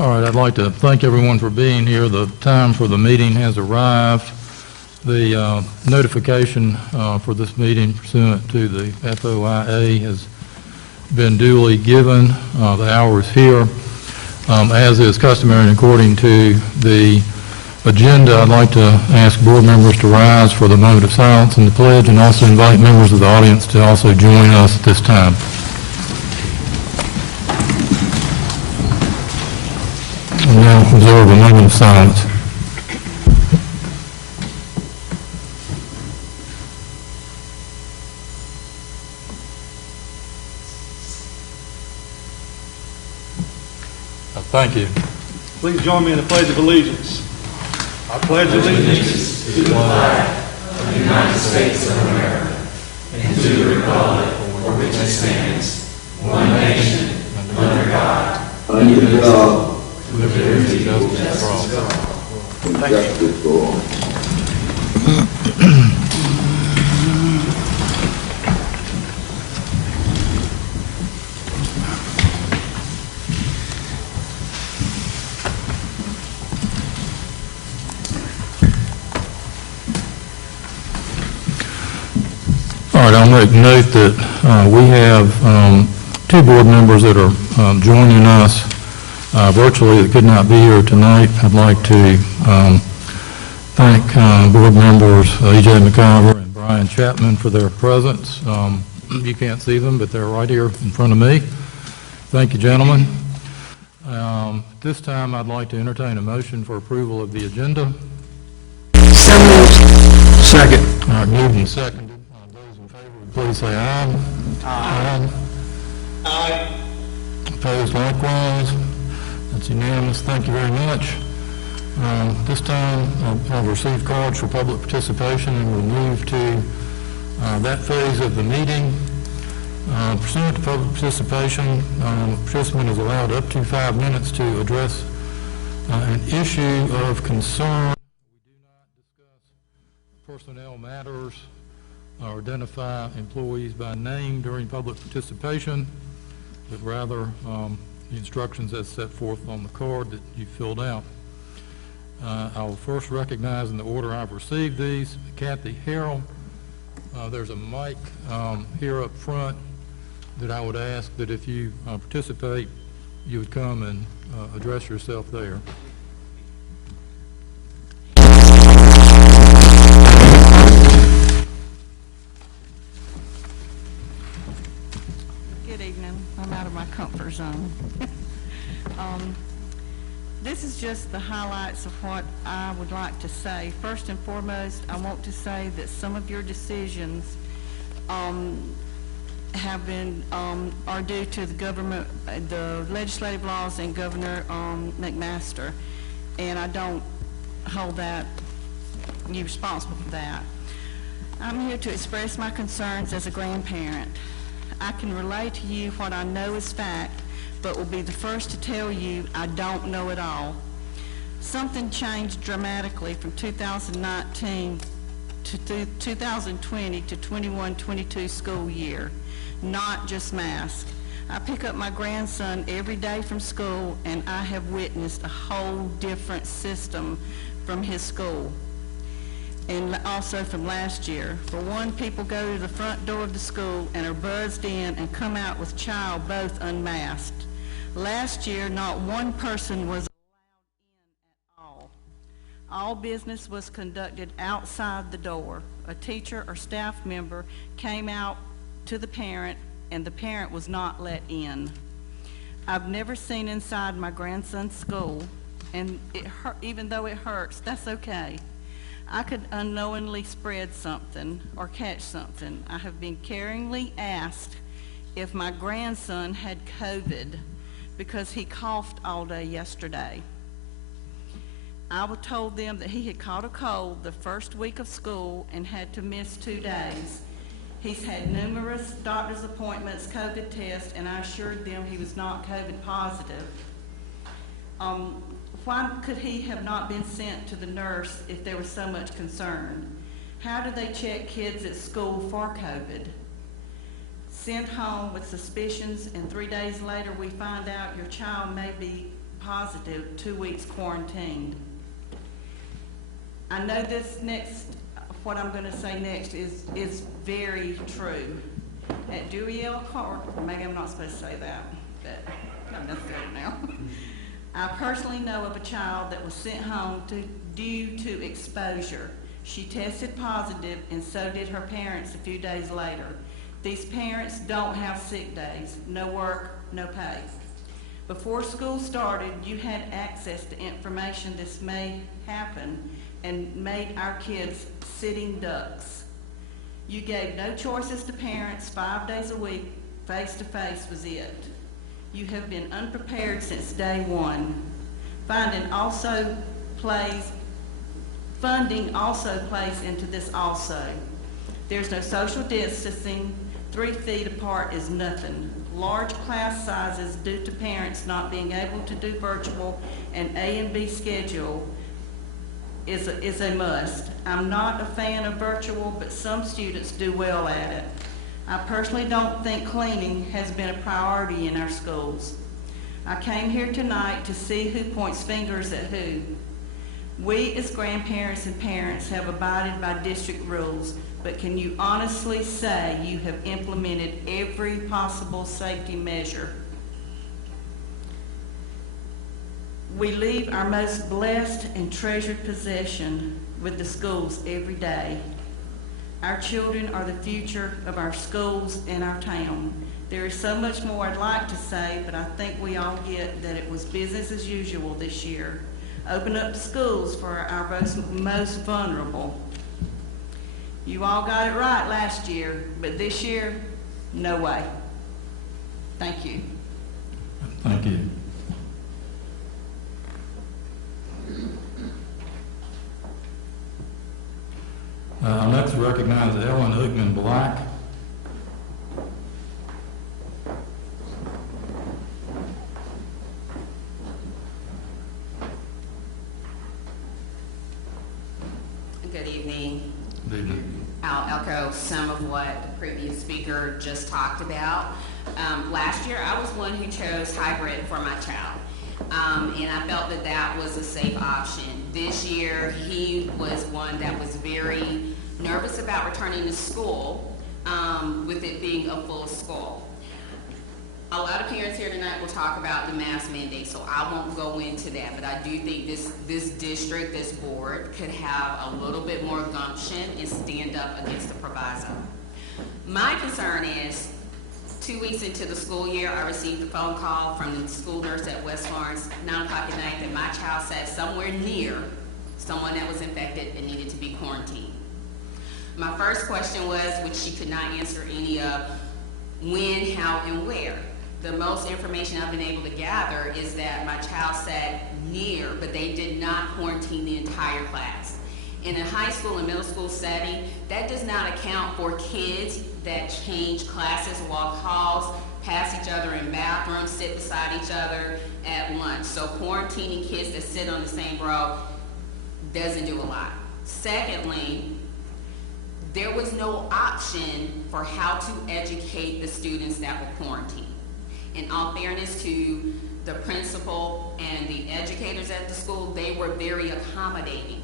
All right, I'd like to thank everyone for being here. The time for the meeting has arrived. The notification for this meeting pursuant to the FOIA has been duly given. The hour is here. As is customary and according to the agenda, I'd like to ask board members to rise for the moment of silence and the pledge, and also invite members of the audience to also join us at this time. And now observe a moment of silence. Thank you. Please join me in the Pledge of Allegiance. I pledge allegiance to the flag of the United States of America and to the republic for which it stands, one nation, under God, indivisible, with liberty and justice for all. Thank you. All right, I'll make note that we have two board members that are joining us virtually that could not be here tonight. I'd like to thank board members E.J. McIver and Brian Chapman for their presence. You can't see them, but they're right here in front of me. Thank you, gentlemen. This time, I'd like to entertain a motion for approval of the agenda. So moved. Second. All right, moved and seconded. Those in favor, please say aye. Aye. Aye. Opposed likewise. That's unanimous. Thank you very much. This time, I've received cards for public participation, and we'll move to that phase of the meeting. Pursuant to public participation, participant is allowed up to 5 minutes to address an issue of concern. We do not discuss personnel matters or identify employees by name during public participation, but rather the instructions as set forth on the card that you filled out. I will first recognize in the order I've received these, Kathy Harrell. There's a mic here up front that I would ask that if you participate, you would come and address yourself there. Good evening. I'm out of my comfort zone. This is just the highlights of what I would like to say. First and foremost, I want to say that some of your decisions have been are due to the government, the legislative laws, and Governor McMaster, and I don't hold you responsible for that. I'm here to express my concerns as a grandparent. I can relay to you what I know is fact, but will be the first to tell you I don't know it all. Something changed dramatically from 2019 to 2020 to 21-22 school year, not just masks. I pick up my grandson every day from school, and I have witnessed a whole different system from his school, and also from last year. For one, people go to the front door of the school and are buzzed in and come out with child both unmasked. Last year, not one person was allowed in at all. All business was conducted outside the door. A teacher or staff member came out to the parent, and the parent was not let in. I've never seen inside my grandson's school, and it hurt, even though it hurts, that's okay. I could unknowingly spread something or catch something. I have been caringly asked if my grandson had COVID because he coughed all day yesterday. I was told them that he had caught a cold the first week of school and had to miss 2 days. He's had numerous doctor's appointments, COVID tests, and I assured them he was not COVID positive. Why could he have not been sent to the nurse if there was so much concern? How do they check kids at school for COVID? Sent home with suspicions, and 3 days later we find out your child may be positive, 2 weeks quarantined. I know this next, what I'm going to say next is very true. At Dewey L. Carter, maybe I'm not supposed to say that, but I'm going to say it now. I personally know of a child that was sent home due to exposure. She tested positive, and so did her parents a few days later. These parents don't have sick days, no work, no pay. Before school started, you had access to information this may happen and made our kids sitting ducks. You gave no choices to parents 5 days a week, face-to-face was it. You have been unprepared since day one. Funding also plays into this also. There's no social distancing. 3 feet apart is nothing. Large class sizes due to parents not being able to do virtual, and A and B schedule is a must. I'm not a fan of virtual, but some students do well at it. I personally don't think cleaning has been a priority in our schools. I came here tonight to see who points fingers at who. We as grandparents and parents have abided by district rules, but can you honestly say you have implemented every possible safety measure? We leave our most blessed and treasured possession with the schools every day. Our children are the future of our schools and our town. There is so much more I'd like to say, but I think we all get that it was business as usual this year. Open up the schools for our most vulnerable. You all got it right last year, but this year, no way. Thank you. Thank you. Next, recognize Ellen Ugman Black. Good evening. Good evening. I'll echo some of what the previous speaker just talked about. Last year, I was one who chose hybrid for my child, and I felt that that was a safe option. This year, he was one that was very nervous about returning to school, with it being a full school. A lot of parents here tonight will talk about the mask mandate, so I won't go into that, but I do think this district, this board, could have a little bit more gumption and stand up against the proviso. My concern is, 2 weeks into the school year, I received a phone call from the school nurse at West Florence, 9 o'clock at night, that my child sat somewhere near someone that was infected and needed to be quarantined. My first question was, which she could not answer any of, when, how, and where. The most information I've been able to gather is that my child sat near, but they did not quarantine the entire class. In a high school and middle school setting, that does not account for kids that change classes, walk halls, pass each other in bathrooms, sit beside each other at lunch. So quarantining kids that sit on the same row doesn't do a lot. Secondly, there was no option for how to educate the students that were quarantined. In all fairness to the principal and the educators at the school, they were very accommodating.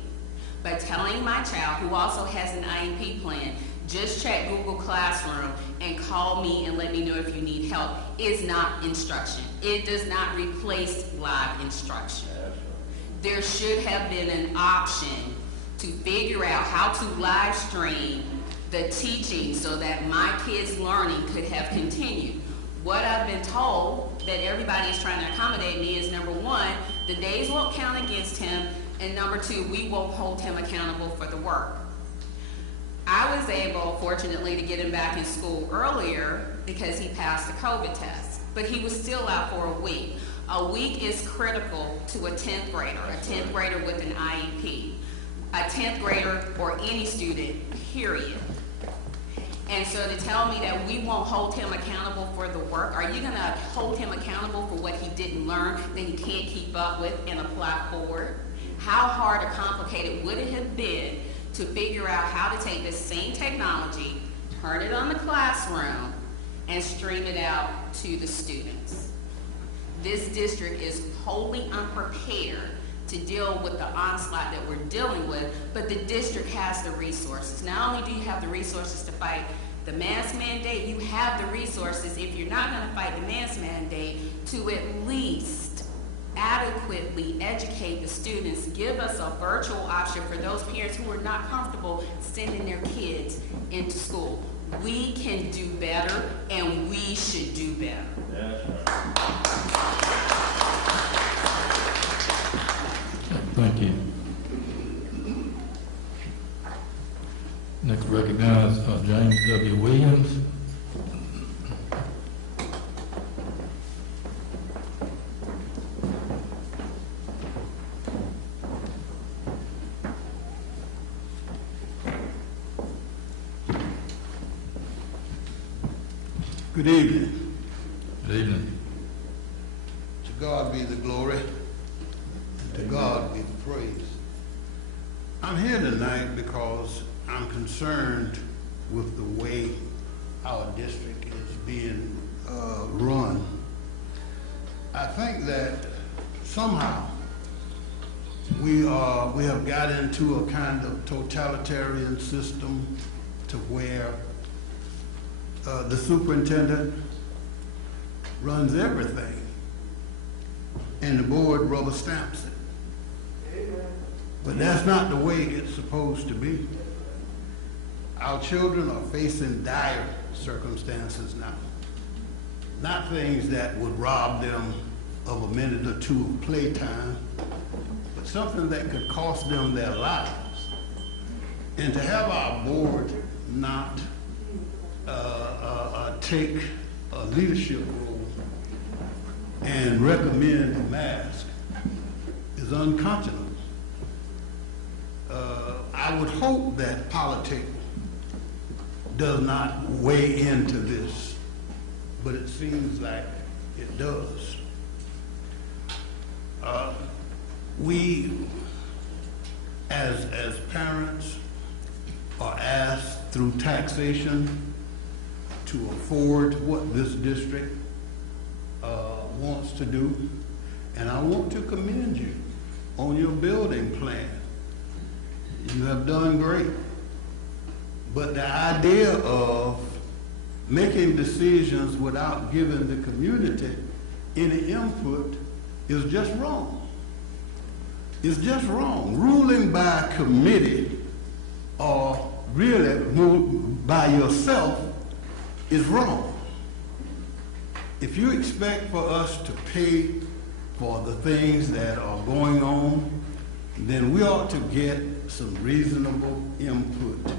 But telling my child, who also has an IEP plan, just check Google Classroom and call me and let me know if you need help, is not instruction. It does not replace live instruction. There should have been an option to figure out how to live stream the teaching so that my kids' learning could have continued. What I've been told that everybody is trying to accommodate me is, number one, the days won't count against him, and number two, we won't hold him accountable for the work. I was able, fortunately, to get him back in school earlier because he passed the COVID test, but he was still out for a week. A week is critical to a 10th grader with an IEP, a 10th grader or any student, period. And so to tell me that we won't hold him accountable for the work, are you going to hold him accountable for what he didn't learn, that he can't keep up with and apply forward? How hard or complicated would it have been to figure out how to take this same technology, turn it on the classroom, and stream it out to the students? This district is wholly unprepared to deal with the onslaught that we're dealing with, but the district has the resources. Not only do you have the resources to fight the mask mandate, you have the resources, if you're not gonna fight the mask mandate, to at least adequately educate the students. Give us a virtual option for those parents who are not comfortable sending their kids into school. We can do better, and we should do better. That's right. Thank you. Next recognize James W. Williams. Good evening. Good evening. To God be the glory, and to God be the praise. I'm here tonight because I'm concerned with the way our district is being run. I think that somehow we have got into a kind of totalitarian system to where the superintendent runs everything, and the board rubber stamps it. But that's not the way it's supposed to be. Our children are facing dire circumstances now. Not things that would rob them of a minute or two of playtime, but something that could cost them their lives. And to have our board not take a leadership role and recommend a mask is unconscionable. I would hope that politics does not weigh into this, but it seems like it does. We, as parents, are asked through taxation to afford what this district wants to do, and I want to commend you on your building plan. You have done great, but the idea of making decisions without giving the community any input is just wrong. It's just wrong. Ruling by committee or really by yourself is wrong. If you expect for us to pay for the things that are going on, then we ought to get some reasonable input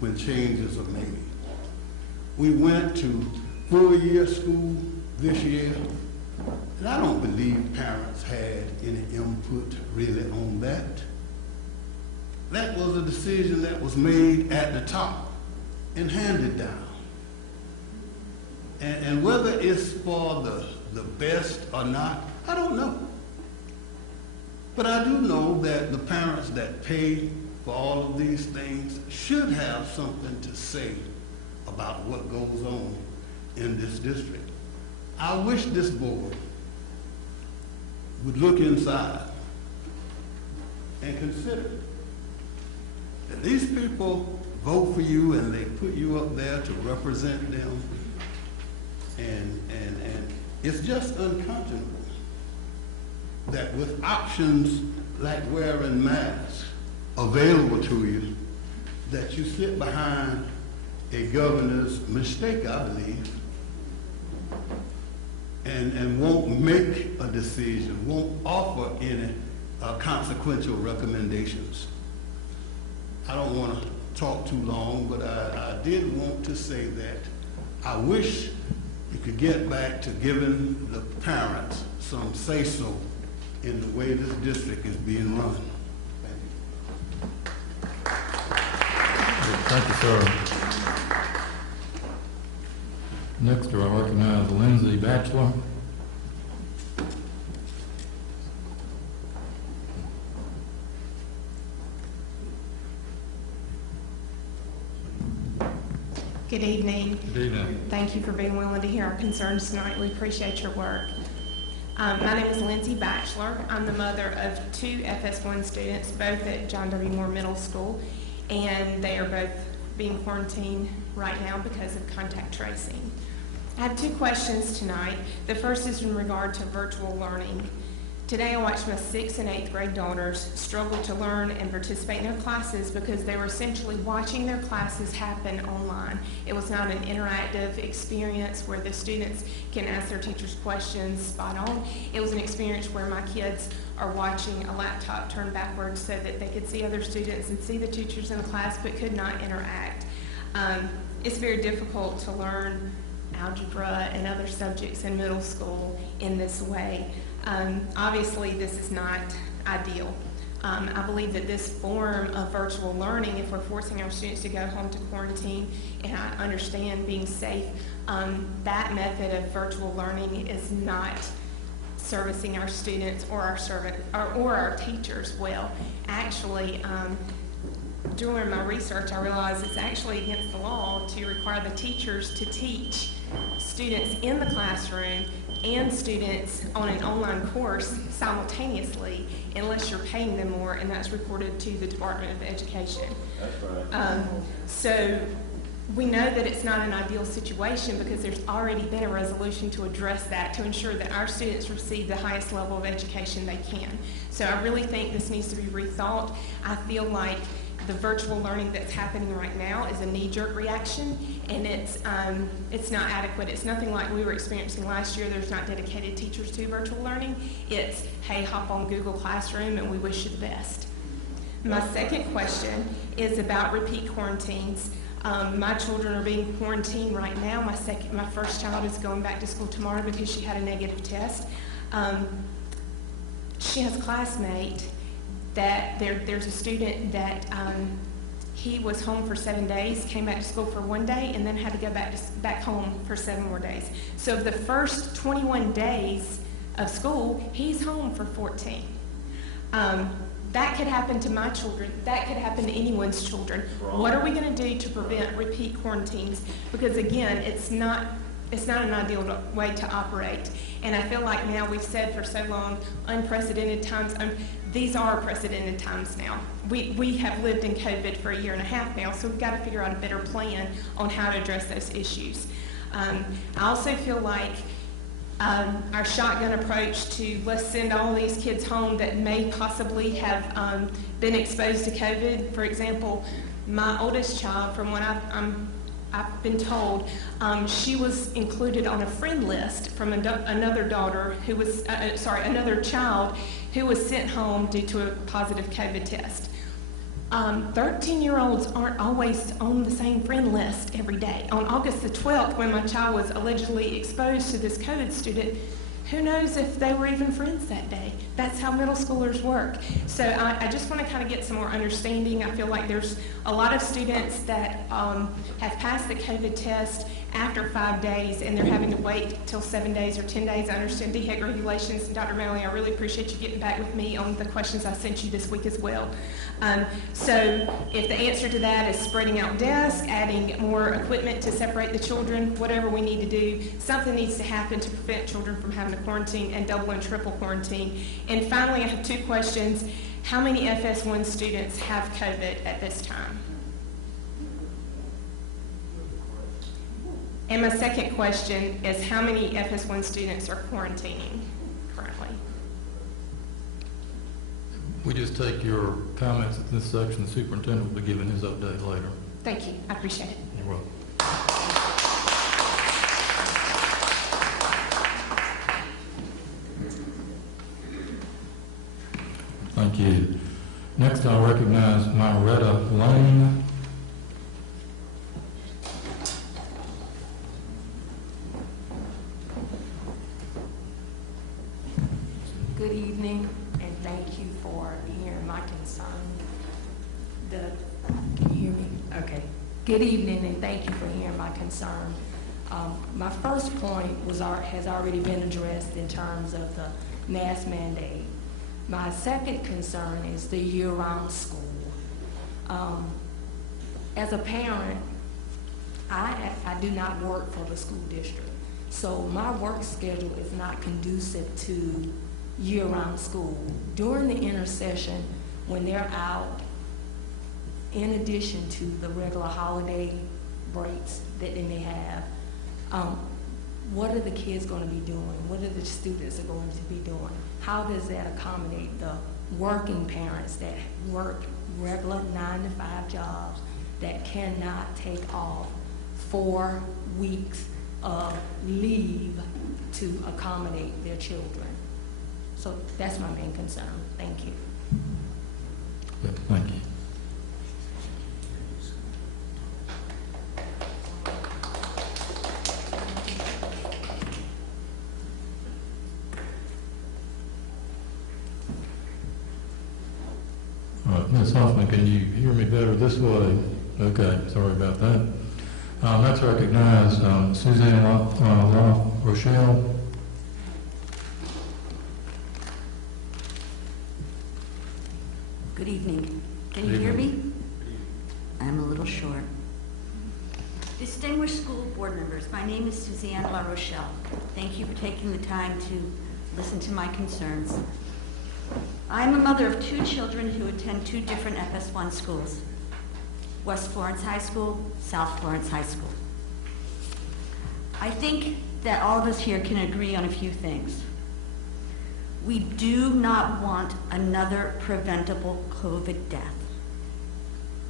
when changes are made. We went to full-year school this year, and I don't believe parents had any input really on that. That was a decision that was made at the top and handed down. And whether it's for the best or not, I don't know. But I do know that the parents that pay for all of these things should have something to say about what goes on in this district. I wish this board would look inside and consider that these people vote for you and they put you up there to represent them, and it's just unconscionable that with options like wearing masks available to you, that you sit behind a governor's mistake, I believe, and won't make a decision, won't offer any consequential recommendations. I don't want to talk too long, but I did want to say that I wish you could get back to giving the parents some say-so in the way this district is being run. Thank you, sir. Next, I recognize Lindsay Batchelor. Good evening. Good evening. Thank you for being willing to hear our concerns tonight. We appreciate your work. My name is Lindsay Batchelor. I'm the mother of 2 FS1 students, both at John W. Moore Middle School, and they are both being quarantined right now because of contact tracing. I have 2 questions tonight. The first is in regard to virtual learning. Today I watched my 6th and 8th grade daughters struggle to learn and participate in their classes because they were essentially watching their classes happen online. It was not an interactive experience where the students can ask their teachers questions spot on. It was an experience where my kids are watching a laptop turned backwards so that they could see other students and see the teachers in the class but could not interact. It's very difficult to learn algebra and other subjects in middle school in this way. Obviously, this is not ideal. I believe that this form of virtual learning, if we're forcing our students to go home to quarantine, and I understand being safe, that method of virtual learning is not servicing our students or our teachers well. Actually, during my research, I realized it's actually against the law to require the teachers to teach students in the classroom and students on an online course simultaneously unless you're paying them more, and that's reported to the Department of Education. That's right. So we know that it's not an ideal situation because there's already been a resolution to address that, to ensure that our students receive the highest level of education they can. So I really think this needs to be rethought. I feel like the virtual learning that's happening right now is a knee-jerk reaction, and it's not adequate. It's nothing like we were experiencing last year. There's not dedicated teachers to virtual learning. It's, hey, hop on Google Classroom and we wish you the best. My second question is about repeat quarantines. My children are being quarantined right now. My first child is going back to school tomorrow because she had a negative test. She has a classmate that there's a student that he was home for 7 days, came back to school for 1 day, and then had to go back home for 7 more days. So the first 21 days of school, he's home for 14. That could happen to my children. That could happen to anyone's children. What are we going to do to prevent repeat quarantines? Because again, it's not an ideal way to operate. And I feel like now we've said for so long, unprecedented times. These are precedented times now. We have lived in COVID for 1.5 years now, so we've got to figure out a better plan on how to address those issues. I also feel like our shotgun approach to let's send all these kids home that may possibly have been exposed to COVID. For example, my oldest child, from what I've been told, she was included on a friend list from another daughter who was, another child who was sent home due to a positive COVID test. 13-year-olds aren't always on the same friend list every day. On August the 12th, when my child was allegedly exposed to this COVID student, who knows if they were even friends that day? That's how middle schoolers work. So I just want to kind of get some more understanding. I feel like there's a lot of students that have passed the COVID test after 5 days, and they're having to wait till 7 days or 10 days. I understand DHEC regulations. And Dr. Malley, I really appreciate you getting back with me on the questions I sent you this week as well. So if the answer to that is spreading out desks, adding more equipment to separate the children, whatever we need to do, something needs to happen to prevent children from having to quarantine and double and triple quarantine. And finally, I have 2 questions. How many FS1 students have COVID at this time? And my second question is, how many FS1 students are quarantining currently? We just take your comments at this section. The superintendent will be giving his update later. Thank you. I appreciate it. You're welcome. Thank you. Next, I'll recognize Myretta Lane. Good evening, and thank you for hearing my concern. Can you hear me? Okay. Good evening, and thank you for hearing my concern. My first point has already been addressed in terms of the mask mandate. My second concern is the year-round school. As a parent, I do not work for the school district. So my work schedule is not conducive to year-round school. During the intersession, when they're out, in addition to the regular holiday breaks that they may have, what are the kids going to be doing? What are the students are going to be doing? How does that accommodate the working parents that work regular 9-to-5 jobs that cannot take off 4 weeks of leave to accommodate their children? So that's my main concern. Thank you. Good, thank you. All right, Ms. Hoffman, can you hear me better this way? Okay, sorry about that. Let's recognize Suzanne La Rochelle. Good evening. Can you hear me? I'm a little short. Distinguished school board members, my name is Suzanne La Rochelle. Thank you for taking the time to listen to my concerns. I'm a mother of 2 children who attend 2 different FS1 schools, West Florence High School, South Florence High School. I think that all of us here can agree on a few things. We do not want another preventable COVID death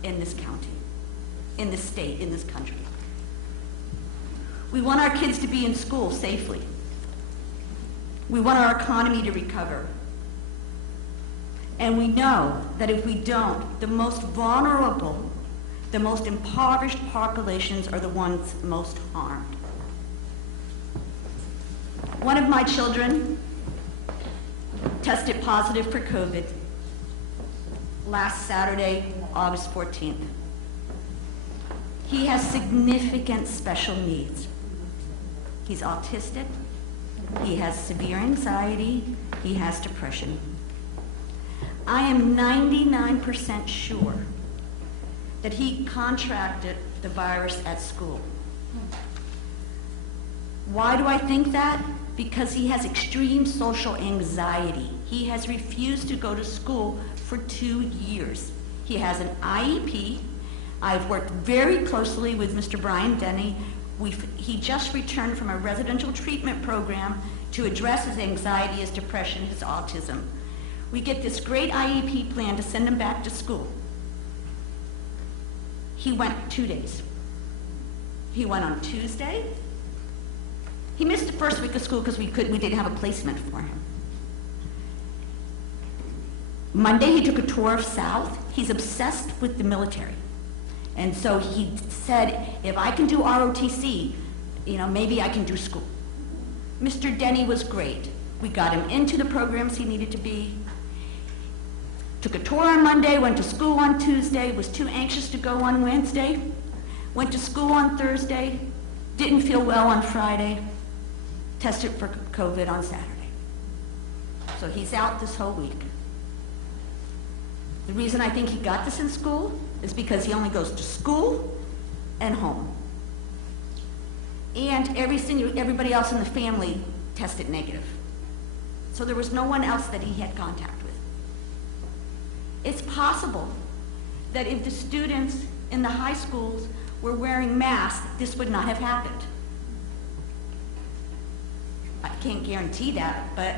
in this county, in this state, in this country. We want our kids to be in school safely. We want our economy to recover. And we know that if we don't, the most vulnerable, the most impoverished populations are the ones most harmed. One of my children tested positive for COVID last Saturday, August 14th. He has significant special needs. He's autistic, he has severe anxiety, he has depression. I am 99% sure that he contracted the virus at school. Why do I think that? Because he has extreme social anxiety. He has refused to go to school for 2 years. He has an IEP. I've worked very closely with Mr. Brian Denny. He just returned from a residential treatment program to address his anxiety, his depression, his autism. We get this great IEP plan to send him back to school. He went 2 days. He went on Tuesday. He missed the first week of school because we didn't have a placement for him. Monday he took a tour of South. He's obsessed with the military. And so he said, if I can do ROTC, maybe I can do school. Mr. Denny was great. We got him into the programs he needed to be. Took a tour on Monday, went to school on Tuesday, was too anxious to go on Wednesday, went to school on Thursday, didn't feel well on Friday, tested for COVID on Saturday. So he's out this whole week. The reason I think he got this in school is because he only goes to school and home. And everybody else in the family tested negative. So there was no one else that he had contact with. It's possible that if the students in the high schools were wearing masks, this would not have happened. I can't guarantee that, but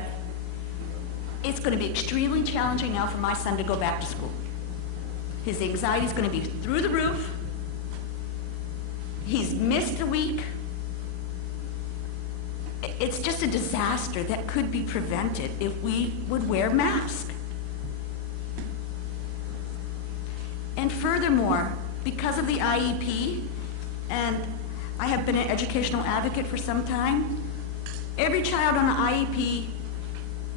it's going to be extremely challenging now for my son to go back to school. His anxiety is going to be through the roof. He's missed a week. It's just a disaster that could be prevented if we would wear masks. And furthermore, because of the IEP, and I have been an educational advocate for some time, every child on an IEP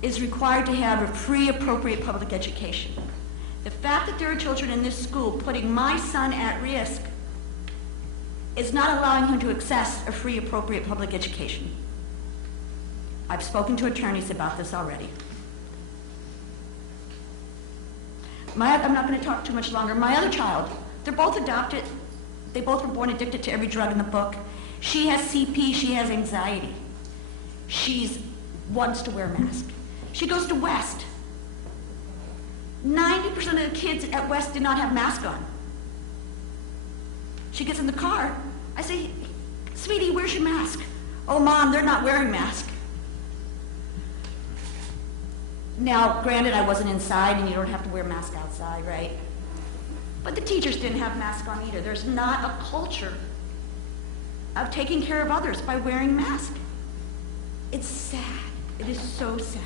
is required to have a free, appropriate public education. The fact that there are children in this school putting my son at risk is not allowing him to access a free, appropriate public education. I've spoken to attorneys about this already. I'm not going to talk too much longer. My other child, they're both adopted. They both were born addicted to every drug in the book. She has CP, she has anxiety. she wants to wear a mask. She goes to West. 90% of the kids at West did not have masks on. She gets in the car. I say, sweetie, where's your mask? Oh, Mom, they're not wearing masks. Now, granted, I wasn't inside, and you don't have to wear a mask outside, right? But the teachers didn't have masks on either. There's not a culture of taking care of others by wearing masks. It's sad. It is so sad.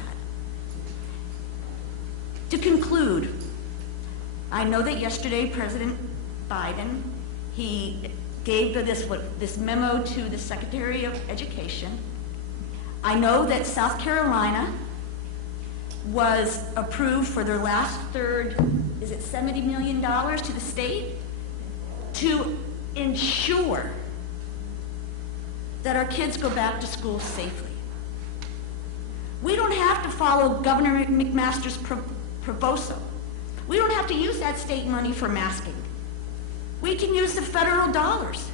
To conclude, I know that yesterday President Biden, he gave this memo to the Secretary of Education. I know that South Carolina was approved for their last third, is it $70 million to the state, to ensure that our kids go back to school safely. We don't have to follow Governor McMaster's proposal. We don't have to use that state money for masking. We can use the federal dollars,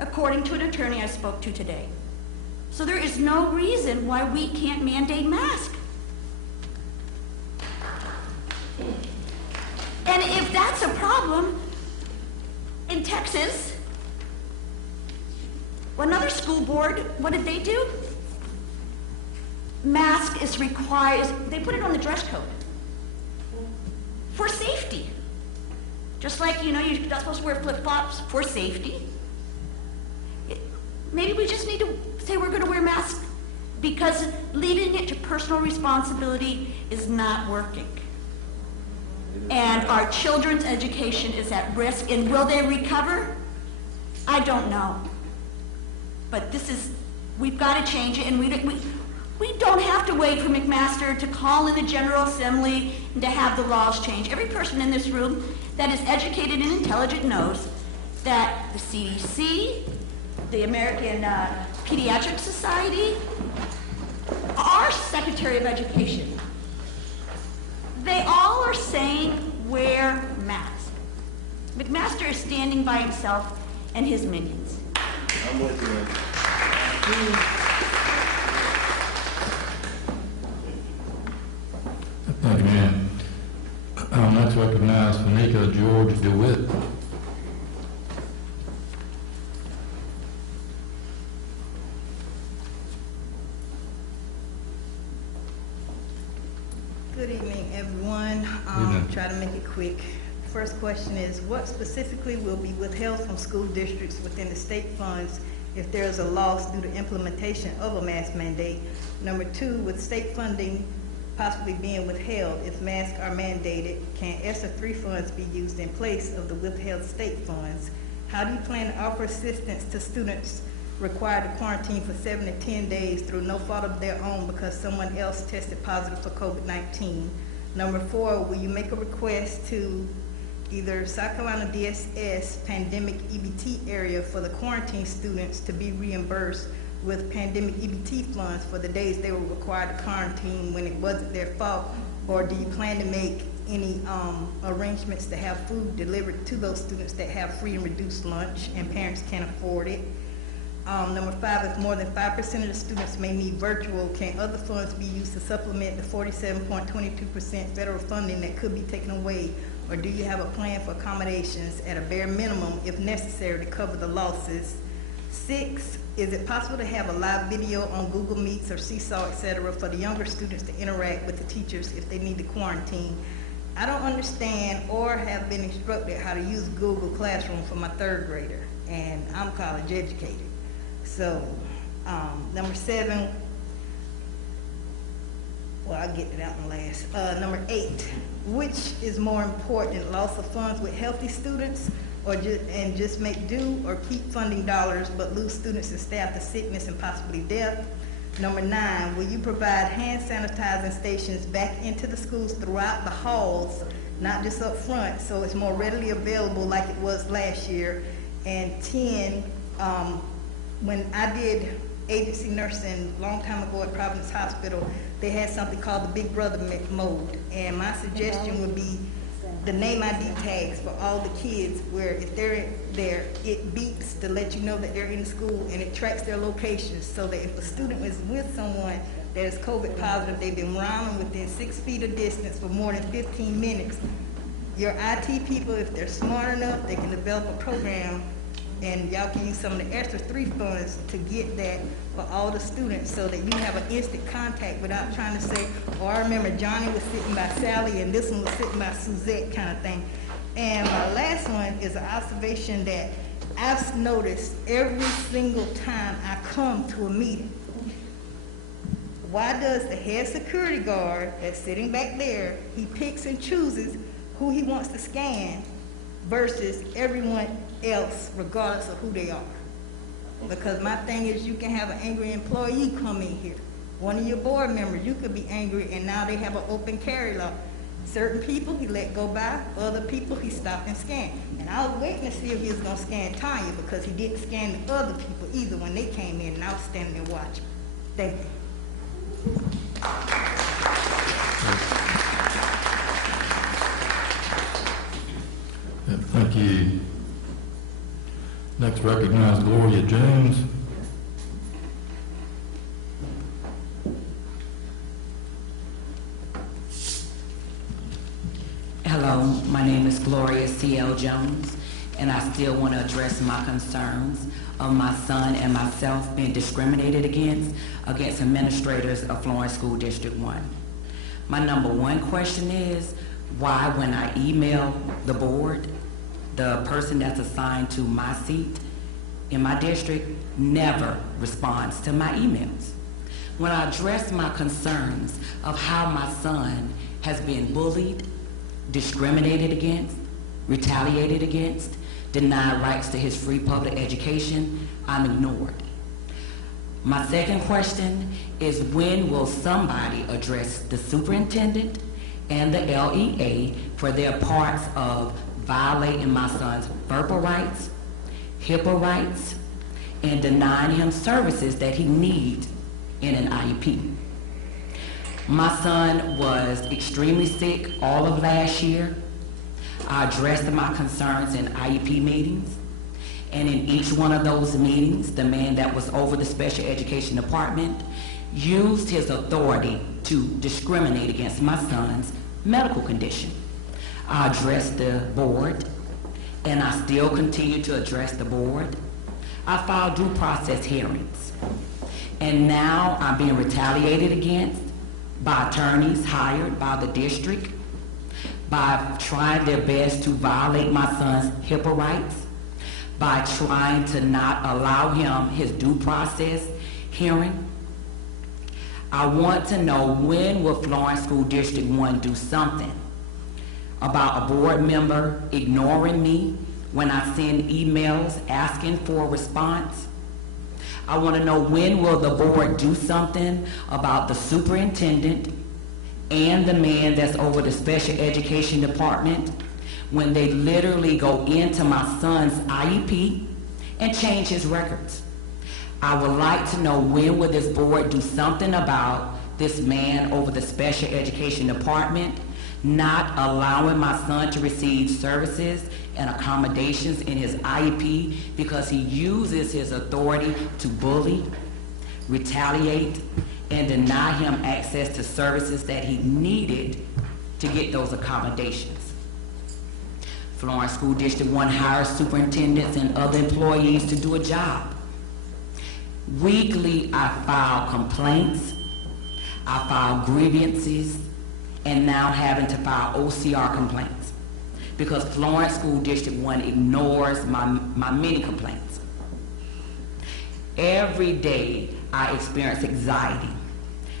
according to an attorney I spoke to today. So there is no reason why we can't mandate masks. And if that's a problem, in Texas, another school board, what did they do? Mask is required, they put it on the dress code for safety. Just like, you know, you're not supposed to wear flip-flops for safety. Maybe we just need to say we're going to wear masks, because leaving it to personal responsibility is not working. And our children's education is at risk, and will they recover? I don't know. But we've got to change it, and we don't have to wait for McMaster to call in the General Assembly and to have the laws change. Every person in this room that is educated and intelligent knows that the CDC, the American Pediatric Society, our Secretary of Education, they all are saying wear masks. McMaster is standing by himself and his minions. I'm with you. Thank you, ma'am. Next recognize Fanika George DeWitt. Good evening, everyone. Try to make it quick. First question is, what specifically will be withheld from school districts within the state funds if there is a loss due to implementation of a mask mandate? Number two, with state funding possibly being withheld if masks are mandated, can ESSER 3 funds be used in place of the withheld state funds? How do you plan to offer assistance to students required to quarantine for 7 to 10 days through no fault of their own because someone else tested positive for COVID-19? Number four, will you make a request to either South Carolina DSS pandemic EBT area for the quarantine students to be reimbursed with pandemic EBT funds for the days they were required to quarantine when it wasn't their fault? Or do you plan to make any arrangements to have food delivered to those students that have free and reduced lunch and parents can't afford it? Number five, if more than 5% of the students may need virtual, can other funds be used to supplement the 47.22% federal funding that could be taken away? Or do you have a plan for accommodations at a bare minimum if necessary to cover the losses? 6, is it possible to have a live video on Google Meets or Seesaw, et cetera, for the younger students to interact with the teachers if they need to quarantine? I don't understand or have been instructed how to use Google Classroom for my 3rd grader, and I'm college educated. So, number 7, well, I'll get to that one last. Number 8, which is more important, loss of funds with healthy students or just make do, or keep funding dollars but lose students and staff to sickness and possibly death? Number 9, will you provide hand sanitizing stations back into the schools throughout the halls, not just up front, so it's more readily available like it was last year? And 10, when I did agency nursing a long time ago at Providence Hospital, they had something called the Big Brother mode, and my suggestion would be the name ID tags for all the kids, where if they're there, it beeps to let you know that they're in school, and it tracks their locations, so that if a student is with someone that is COVID positive, they've been around them within 6 feet of distance for more than 15 minutes. Your IT people, if they're smart enough, they can develop a program, and y'all can use some of the extra 3 funds to get that for all the students, so that you have an instant contact without trying to say, oh, I remember Johnny was sitting by Sally and this one was sitting by Suzette, kind of thing. And my last one is an observation that I've noticed every single time I come to a meeting. Why does the head security guard that's sitting back there, he picks and chooses who he wants to scan versus everyone else, regardless of who they are? Because my thing is, you can have an angry employee come in here. One of your board members, you could be angry, and now they have an open carry law. Certain people he let go by, other people he stopped and scanned. And I was waiting to see if he was gonna scan Tanya, because he didn't scan the other people either when they came in, and I was standing there watching. Thank you. Thank you. Next, recognize Gloria Jones. Hello, my name is Gloria C.L. Jones, and I still want to address my concerns of my son and myself being discriminated against administrators of Florence School District 1. My number one question is, why when I email the board, the person that's assigned to my seat in my district never responds to my emails? When I address my concerns of how my son has been bullied, discriminated against, retaliated against, denied rights to his free public education, I'm ignored. My second question is, when will somebody address the superintendent and the LEA for their parts of violating my son's verbal rights, HIPAA rights, and denying him services that he needs in an IEP? My son was extremely sick all of last year. I addressed my concerns in IEP meetings, and in each one of those meetings, the man that was over the special education department used his authority to discriminate against my son's medical condition. I addressed the board, and I still continue to address the board. I filed due process hearings, and now I'm being retaliated against by attorneys hired by the district, by trying their best to violate my son's HIPAA rights, by trying to not allow him his due process hearing. I want to know, when will Florence School District 1 do something about a board member ignoring me when I send emails asking for a response? I want to know, when will the board do something about the superintendent and the man that's over the special education department when they literally go into my son's IEP and change his records? I would like to know, when will this board do something about this man over the special education department not allowing my son to receive services and accommodations in his IEP because he uses his authority to bully, retaliate, and deny him access to services that he needed to get those accommodations. Florence School District 1 hires superintendents and other employees to do a job. Weekly, I file complaints, I file grievances, and now having to file OCR complaints because Florence School District 1 ignores my many complaints. Every day I experience anxiety,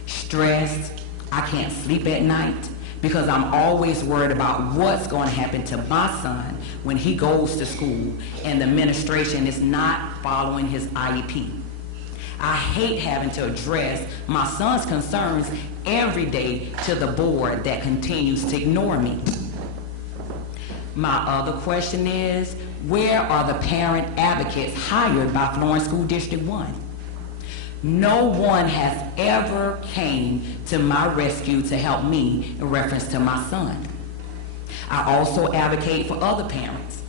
stress. I can't sleep at night because I'm always worried about what's going to happen to my son when he goes to school and the administration is not following his IEP. I hate having to address my son's concerns every day to the board that continues to ignore me. My other question is, where are the parent advocates hired by Florence School District 1? No one has ever came to my rescue to help me in reference to my son. I also advocate for other parents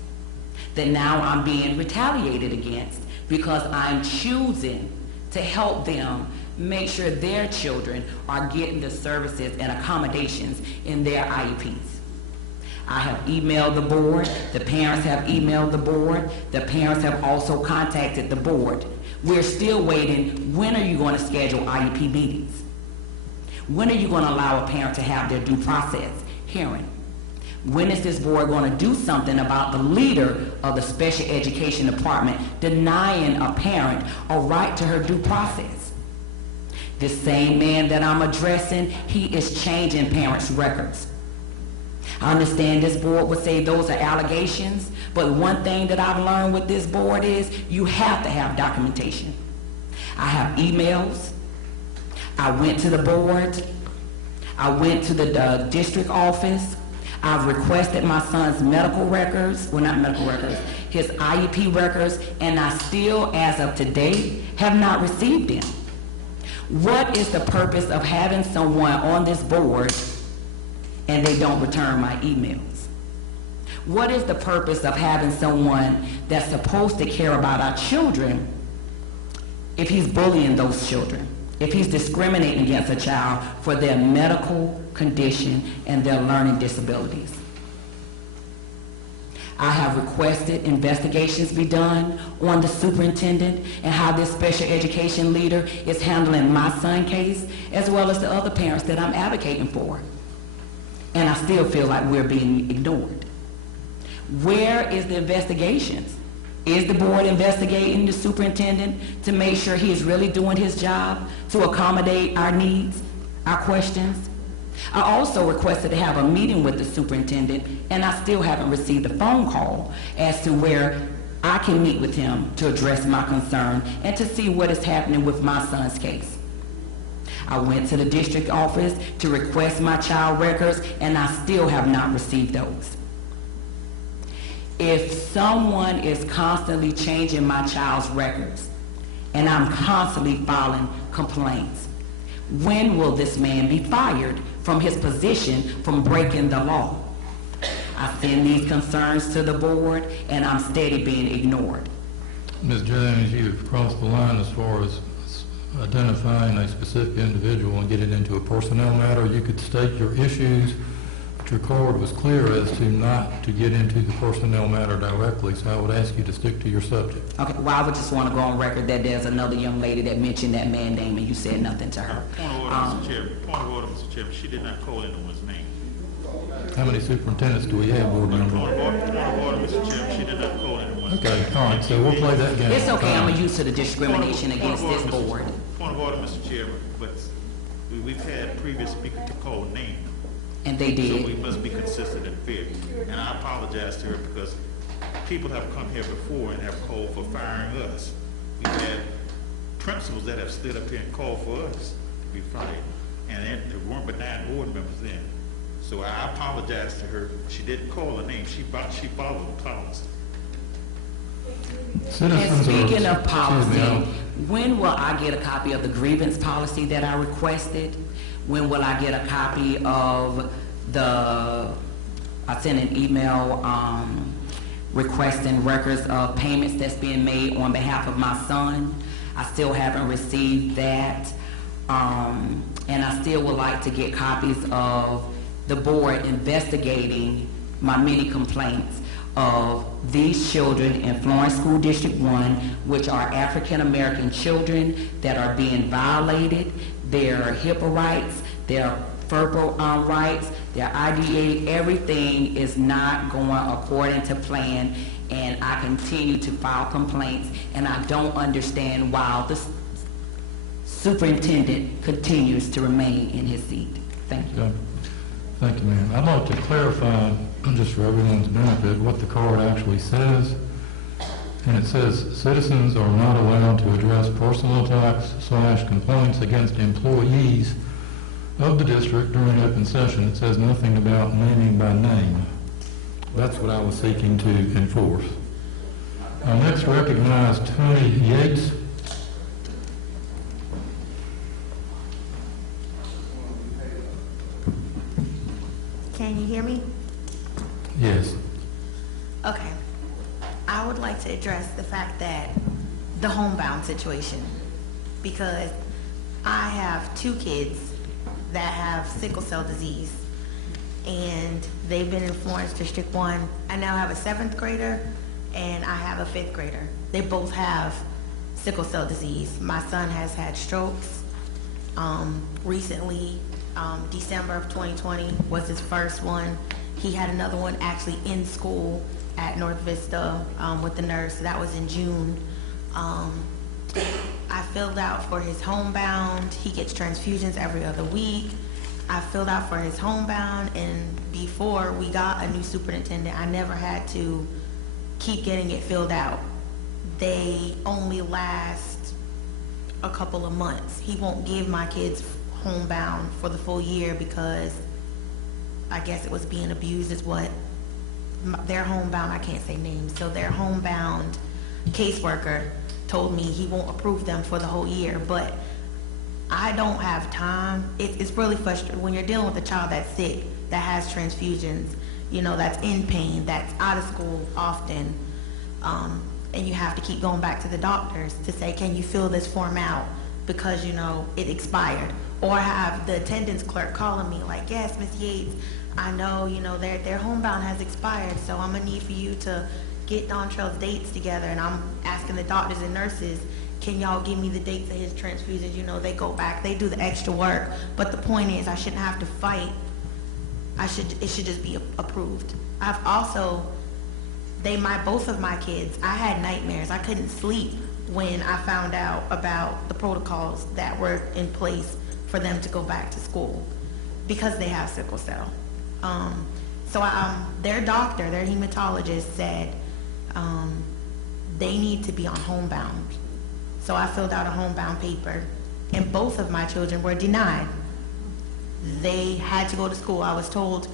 that now I'm being retaliated against because I'm choosing to help them make sure their children are getting the services and accommodations in their IEPs. I have emailed the board, the parents have emailed the board, the parents have also contacted the board. We're still waiting, when are you going to schedule IEP meetings? When are you going to allow a parent to have their due process hearing? When is this board going to do something about the leader of the special education department denying a parent a right to her due process? This same man that I'm addressing, he is changing parents' records. I understand this board would say those are allegations, but one thing that I've learned with this board is you have to have documentation. I have emails. I went to the board. I went to the district office. I've requested my son's medical records, well, not medical records, his IEP records, and I still, as of today, have not received them. What is the purpose of having someone on this board and they don't return my emails? What is the purpose of having someone that's supposed to care about our children if he's bullying those children, if he's discriminating against a child for their medical condition and their learning disabilities? I have requested investigations be done on the superintendent and how this special education leader is handling my son's case, as well as the other parents that I'm advocating for. And I still feel like we're being ignored. Where is the investigations? Is the board investigating the superintendent to make sure he is really doing his job to accommodate our needs, our questions? I also requested to have a meeting with the superintendent, and I still haven't received a phone call as to where I can meet with him to address my concern and to see what is happening with my son's case. I went to the district office to request my child records, and I still have not received those. If someone is constantly changing my child's records, and I'm constantly filing complaints, when will this man be fired from his position from breaking the law? I send these concerns to the board, and I'm steady being ignored. Ms. Jones, you've crossed the line as far as identifying a specific individual and getting into a personnel matter. You could state your issues, but your card was clear as to not to get into the personnel matter directly, so I would ask you to stick to your subject. Okay, well, I would just want to go on record that there's another young lady that mentioned that man's name and you said nothing to her. Point of order, Mr. Chairman. Point of order, Mr. Chairman. She did not call anyone's name. How many superintendents do we have, board member? Point of order, Mr. Chairman. She did not call anyone's name. Okay, all right, so we'll play that game. It's okay, I'm used to the discrimination against this board. Point of order, Mr. Chairman, but we've had previous speakers to call name. And they did. So we must be consistent and fair. And I apologize to her because people have come here before and have called for firing us. We've had principals that have stood up here and called for us to be fired. And there weren't but 9 board members then. So I apologize to her. She didn't call her name. She followed the policy. And speaking of policy, when will I get a copy of the grievance policy that I requested? When will I get a copy of I sent an email requesting records of payments that's being made on behalf of my son. I still haven't received that. And I still would like to get copies of the board investigating my many complaints of these children in Florence School District 1, which are African American children that are being violated, their HIPAA rights, their FERPA rights, their IDA, everything is not going according to plan, and I continue to file complaints, and I don't understand why the superintendent continues to remain in his seat. Thank you. Okay. Thank you, ma'am. I'd like to clarify, just for everyone's benefit, what the card actually says. And it says, citizens are not allowed to address personal attacks / complaints against employees of the district during open session. It says nothing about naming by name. That's what I was seeking to enforce. I next recognize Tony Yates. Can you hear me? Yes. Okay. I would like to address the fact that the homebound situation, because I have 2 kids that have sickle cell disease, and they've been in Florence District 1. I now have a 7th grader and I have a 5th grader. They both have sickle cell disease. My son has had strokes. Recently, December of 2020 was his first one. He had another one actually in school at North Vista with the nurse. That was in June. I filled out for his homebound. He gets transfusions every other week. I filled out for his homebound, and before we got a new superintendent, I never had to keep getting it filled out. They only last a couple of months. He won't give my kids homebound for the full year because I guess it was being abused is what their homebound, I can't say names, so their homebound caseworker told me he won't approve them for the whole year, but I don't have time. It's really frustrating when you're dealing with a child that's sick, that has transfusions, you know, that's in pain, that's out of school often, and you have to keep going back to the doctors to say, can you fill this form out because, you know, it expired? Or have the attendance clerk calling me like, yes, Miss Yates, I know, you know, their homebound has expired, so I'm gonna need for you to get Dontrell's dates together. And I'm asking the doctors and nurses, can y'all give me the dates of his transfusions? You know, they go back, they do the extra work. But the point is, I shouldn't have to fight. It should just be approved. I've also, both of my kids, I had nightmares. I couldn't sleep when I found out about the protocols that were in place for them to go back to school because they have sickle cell. Their doctor, their hematologist said they need to be on homebound. So I filled out a homebound paper, and both of my children were denied. They had to go to school. I was told,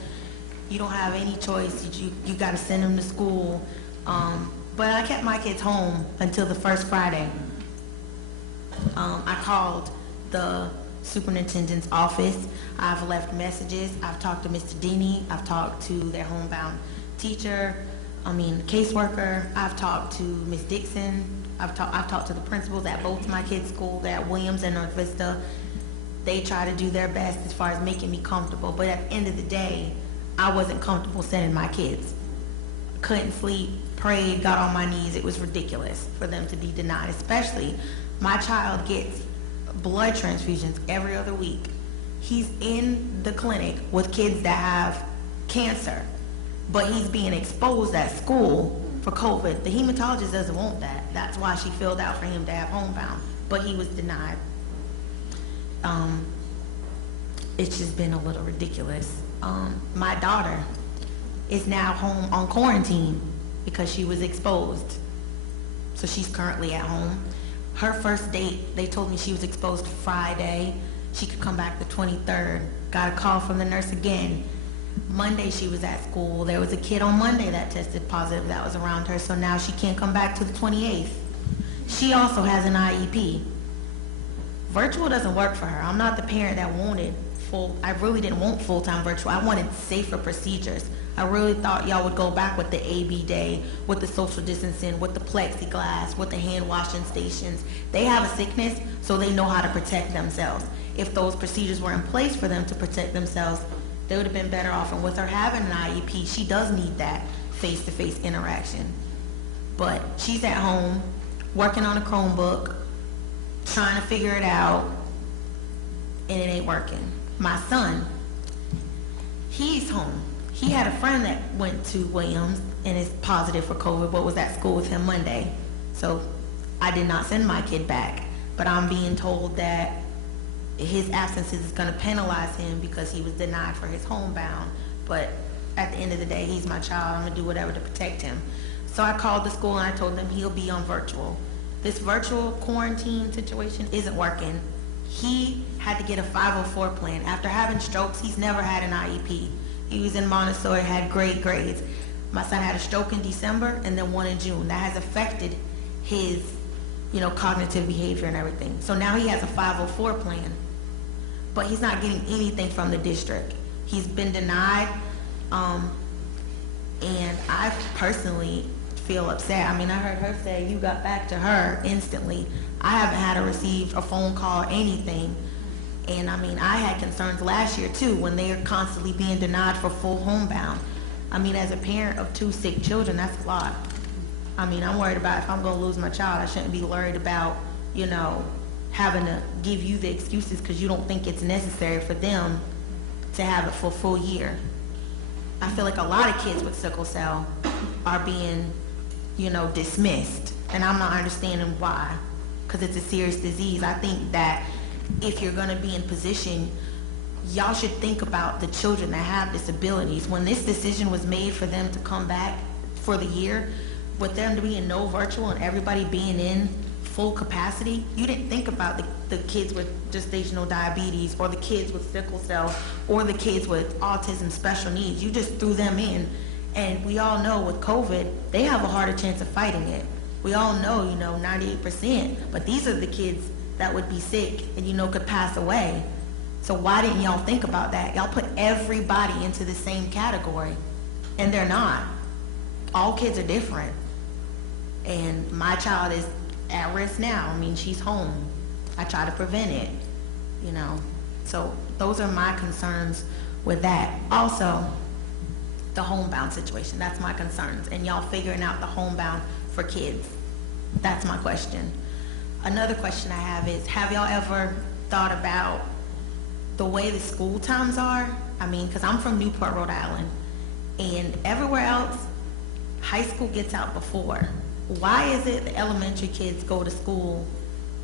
you don't have any choice, you gotta send them to school. But I kept my kids home until the first Friday. I called the superintendent's office. I've left messages. I've talked to Mr. Deeney. I've talked to their homebound teacher, caseworker. I've talked to Ms. Dixon. I've talked to the principals at both my kids' schools, at Williams and North Vista. They try to do their best as far as making me comfortable, but at the end of the day, I wasn't comfortable sending my kids. Couldn't sleep, prayed, got on my knees. It was ridiculous for them to be denied, especially my child gets blood transfusions every other week. He's in the clinic with kids that have cancer, but he's being exposed at school for COVID. The hematologist doesn't want that. That's why she filled out for him to have homebound, but he was denied. It's just been a little ridiculous. My daughter is now home on quarantine because she was exposed. So she's currently at home. Her first date, they told me she was exposed Friday. She could come back the 23rd. Got a call from the nurse again. Monday she was at school. There was a kid on Monday that tested positive that was around her, so now she can't come back to the 28th. She also has an IEP. Virtual doesn't work for her. I'm not the parent that wanted I really didn't want full-time virtual. I wanted safer procedures. I really thought y'all would go back with the AB day, with the social distancing, with the plexiglass, with the hand washing stations. They have a sickness, so they know how to protect themselves. If those procedures were in place for them to protect themselves, they would have been better off. And with her having an IEP, she does need that face-to-face interaction. But she's at home, working on a Chromebook, trying to figure it out, and it ain't working. My son, he's home. He had a friend that went to Williams and is positive for COVID, but was at school with him Monday. So I did not send my kid back, but I'm being told that his absence is going to penalize him because he was denied for his homebound. But at the end of the day, he's my child. I'm going to do whatever to protect him. So I called the school and I told them he'll be on virtual. This virtual quarantine situation isn't working. He had to get a 504 plan. After having strokes, he's never had an IEP. He was in Montessori, had great grades. My son had a stroke in December and then one in June. That has affected his, cognitive behavior and everything. So now he has a 504 plan, but he's not getting anything from the district. He's been denied. And I personally feel upset. I mean, I heard her say you got back to her instantly. I haven't had to receive a phone call or anything. And I mean, I had concerns last year too, when they are constantly being denied for full homebound. I mean, as a parent of 2 sick children, that's a lot. I mean, I'm worried about if I'm gonna lose my child, I shouldn't be worried about, you know, having to give you the excuses because you don't think it's necessary for them to have it for a full year. I feel like a lot of kids with sickle cell are being, you know, dismissed, and I'm not understanding why, because it's a serious disease. I think that if you're gonna be in position, y'all should think about the children that have disabilities. When this decision was made for them to come back for the year, with them being no virtual and everybody being in full capacity, you didn't think about the kids with gestational diabetes or the kids with sickle cell or the kids with autism special needs. You just threw them in. And we all know with COVID, they have a harder chance of fighting it. We all know, you know, 98%, but these are the kids that would be sick and, you know, could pass away. So why didn't y'all think about that? Y'all put everybody into the same category, and they're not. All kids are different. And my child is at risk now. I mean, she's home. I try to prevent it, you know. So those are my concerns with that. Also, the homebound situation, that's my concerns. And y'all figuring out the homebound for kids. That's my question. Another question I have is, have y'all ever thought about the way the school times are? I mean, because I'm from Newport, Rhode Island, and everywhere else, high school gets out before. Why is it the elementary kids go to school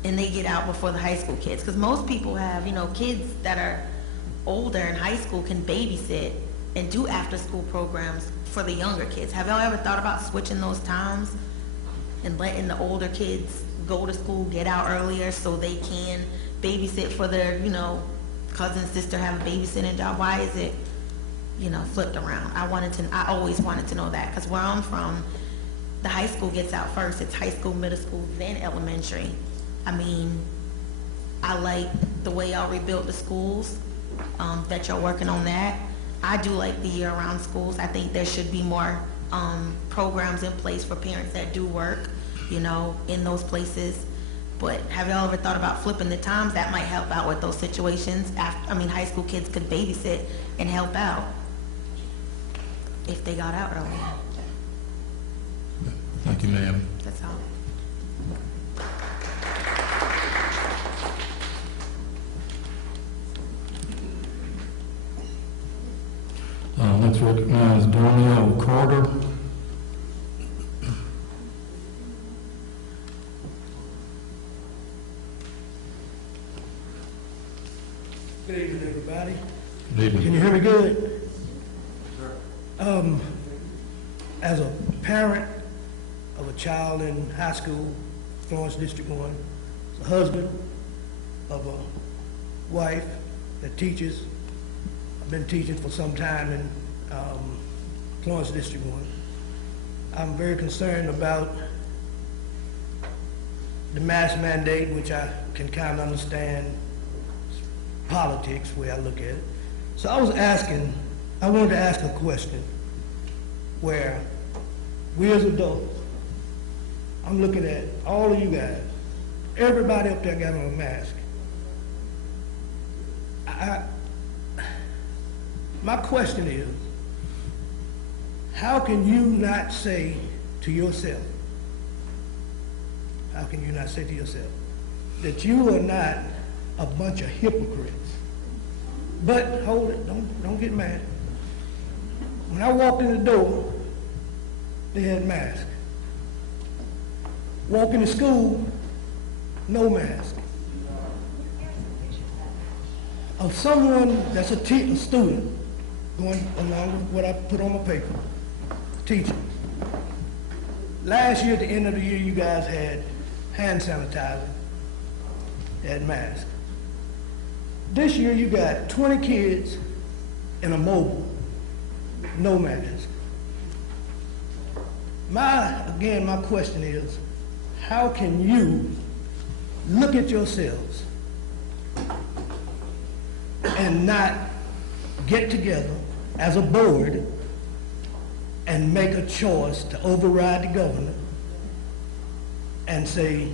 and they get out before the high school kids? Because most people have, you know, kids that are older in high school can babysit and do after school programs for the younger kids. Have y'all ever thought about switching those times and letting the older kids go to school, get out earlier so they can babysit for their, you know, cousin, sister have a babysitting job? Why is it, you know, flipped around? I always wanted to know that, because where I'm from, the high school gets out first. It's high school, middle school, then elementary. I mean, I like the way y'all rebuilt the schools, that y'all working on that. I do like the year-round schools. I think there should be more programs in place for parents that do work, you know, in those places. But have y'all ever thought about flipping the times? That might help out with those situations. High school kids could babysit and help out if they got out early. Thank you, ma'am. That's all. Let's recognize Darnell Carter. Good evening, everybody. Good evening. Can you hear me good? As a parent of a child in high school, Florence District 1, as a husband of a wife that teaches, I've been teaching for some time in Florence District 1. I'm very concerned about the mask mandate, which I can kind of understand politics, the way I look at it. So I wanted to ask a question where we as adults, I'm looking at all of you guys, everybody up there got on a mask. My question is, how can you not say to yourself, that you are not a bunch of hypocrites? But hold it, don't get mad. When I walked in the door, they had masks. Walk into school, no mask. Of someone that's a student, going along with what I put on my paper, teaching. Last year, at the end of the year, you guys had hand sanitizer, had masks. This year, you got 20 kids in a mobile, no mask. My question is, how can you look at yourselves and not get together as a board and make a choice to override the governor and say,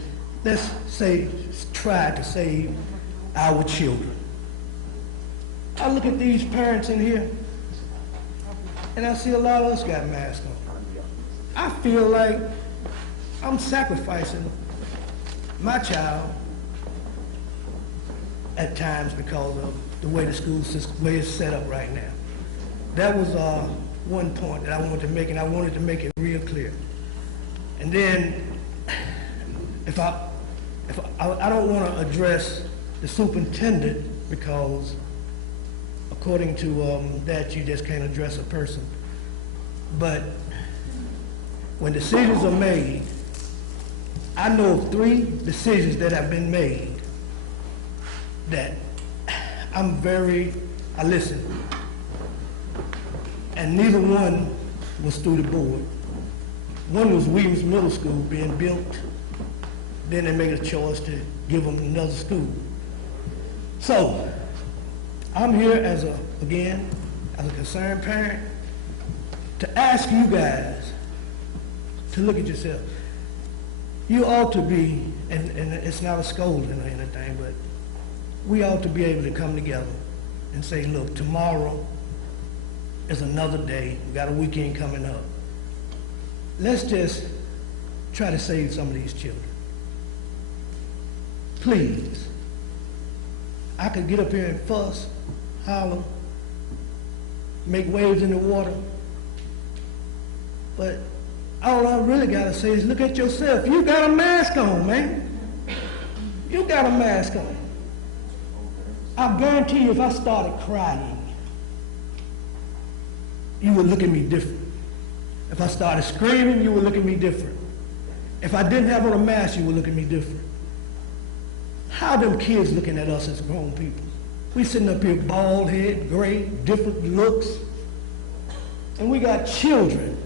try to save our children. I look at these parents in here, and I see a lot of us got masks on. I feel like I'm sacrificing my child at times because of the way the school system, way it's set up right now. That was one point that I wanted to make, and I wanted to make it real clear. And then, I don't want to address the superintendent because, according to that, you just can't address a person. But when decisions are made, I know of 3 decisions that have been made that I listen. And neither one was through the board. One was Williams Middle School being built. Then they made a choice to give them another school. So, I'm here as a concerned parent to ask you guys to look at yourself. You ought to be, and it's not a scolding or anything, but we ought to be able to come together and say, look, tomorrow is another day. We got a weekend coming up. Let's just try to save some of these children. Please. I could get up here and fuss, holler, make waves in the water, but all I really gotta say is look at yourself. You got a mask on, man. You got a mask on. I guarantee you if I started crying, you would look at me different. If I started screaming, you would look at me different. If I didn't have on a mask, you would look at me different. How them kids looking at us as grown people? We sitting up here bald head, gray, different looks. And we got children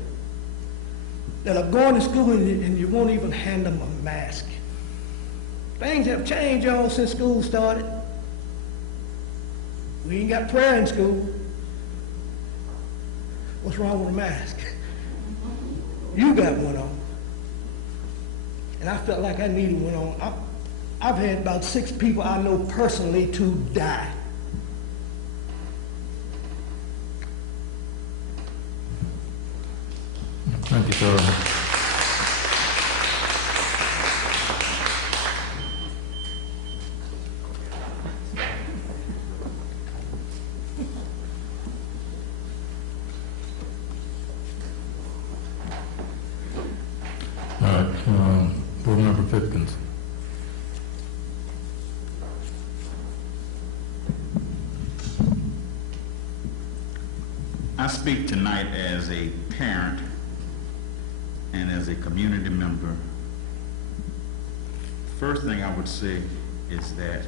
that are going to school and you won't even hand them a mask. Things have changed, y'all, since school started. We ain't got prayer in school. What's wrong with a mask? You got one on. And I felt like I needed one on. I've had about 6 people I know personally to die. Thank you, sir. All right, Board Member Pipkins. I speak tonight as a parent and as a community member. First thing I would say is that